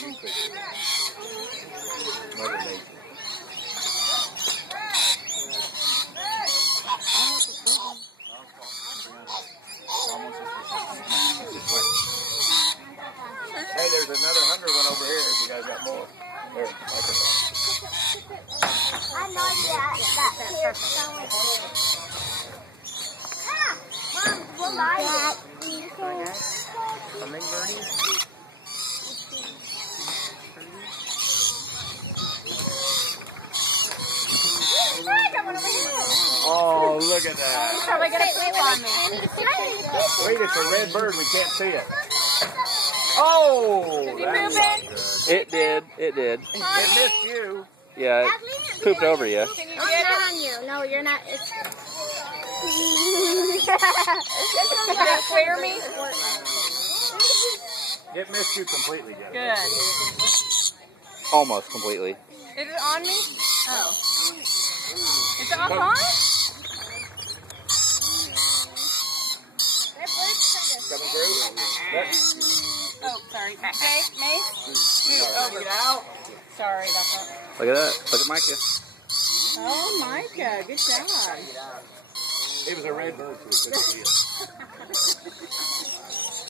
you fixed it? Mother Nature. Hey, there's another 100 one over here if you guys got more. There, microphone. I know that here somewhere. Mom, we'll buy that. Hummingbird? Oh, look at that. He's probably going to poop on me. Wait, it's a red bird. We can't see it. Oh! Did he poop it? It did. It did. It missed you. Yeah, it pooped over you. Can you I'm get not it? on you. No, you're not. It's... Did it clear me? It missed you completely, Jennifer. Good. Almost completely. Is it on me? Oh. Is it on mine? Coming through? Oh, sorry. Jay, May? Over. Sorry about that. Look at that. Look at Micah. Oh, Micah. Good job. It was a red bird, so we couldn't see it.